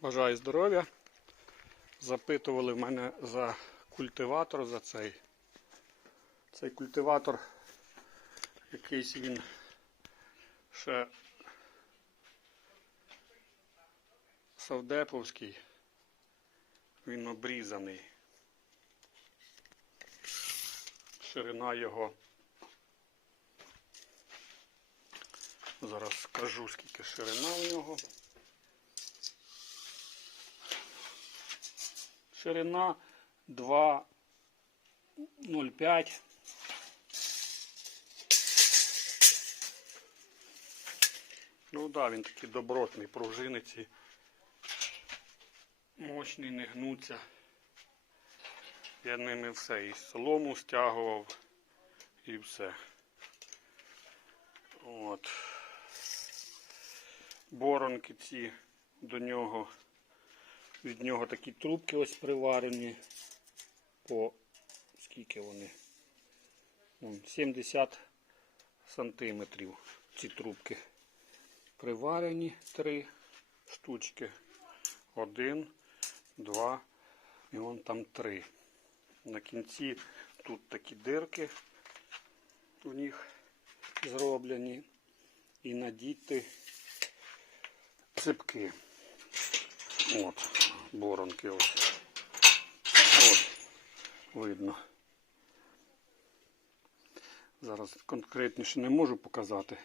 Бажаю здоров'я. Запитували в мене за культиватор, за цей. Цей культиватор, якийсь він ще Савдеповський. Він обрізаний. Ширина його. Зараз скажу, скільки ширина в нього. Ширина 2,05. Ну да, він такий добротний, пружиниці. Мощний, не гнуться. Я ними все і солому стягував і все. От. Боронки ці до нього. Від нього такі трубки ось приварені. По скільки вони? Вон, 70 сантиметрів ці трубки. Приварені три штучки. Один, два і вон там три. На кінці тут такі дирки у них зроблені. І надіти ципки. От, боронки ось. От, видно. Зараз конкретніше не можу показати.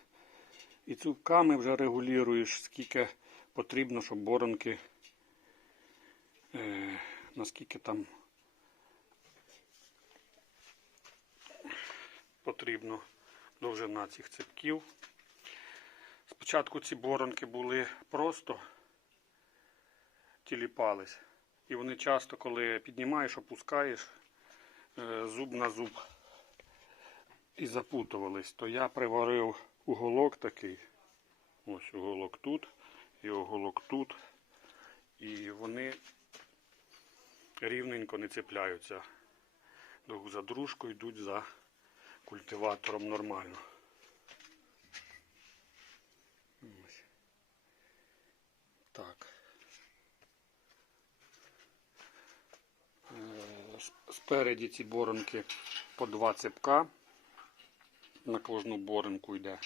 І цупками вже регулюєш, скільки потрібно, щоб боронки, е, наскільки там потрібно довжина цих ципків. Спочатку ці боронки були просто тіліпались. І вони часто, коли піднімаєш, опускаєш е, зуб на зуб і запутувались, то я приварив уголок такий. Ось уголок тут і уголок тут. І вони рівненько не цепляються. Друг за дружку йдуть за культиватором нормально. Ось. Так. Е, с- Спереді ці боронки по два цепка. На кожну боронку йде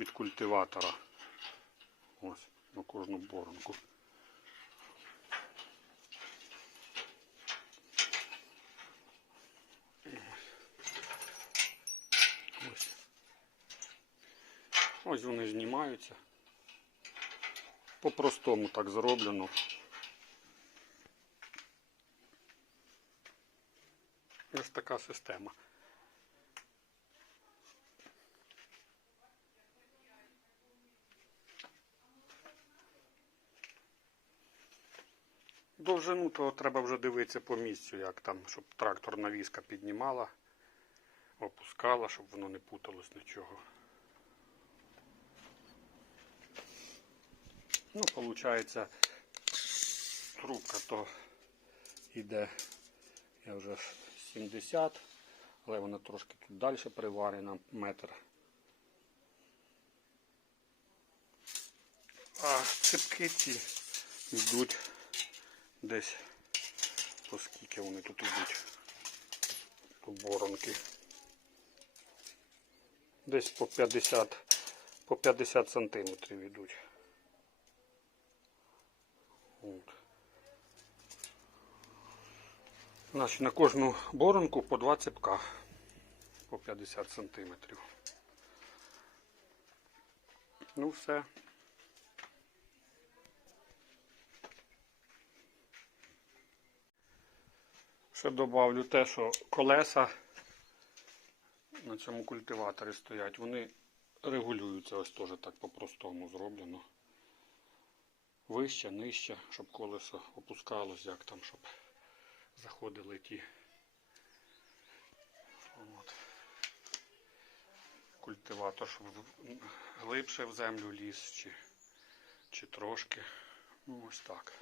від культиватора. Ось, на кожну боронку. Ось. Ось вони знімаються. По-простому так зроблено. Ось така система. Довжину то треба вже дивитися по місцю, як там, щоб тракторна візка піднімала, опускала, щоб воно не путалось нічого. Ну, виходить, трубка то йде, я вже 70, але вона трошки тут далі приварена, метр. А ципки ці йдуть десь, по скільки вони тут йдуть, по боронки. Десь по 50, по 50 сантиметрів йдуть. От. Значить, на кожну боронку по 2 цепка по 50 сантиметрів. Ну все. Ще добавлю те, що колеса на цьому культиваторі стоять, вони регулюються, ось теж так по-простому зроблено. Вище, нижче, щоб колесо опускалось, як там, щоб заходили ті. От. Культиватор, щоб глибше в землю ліз, чи, чи трошки. Ну, ось так.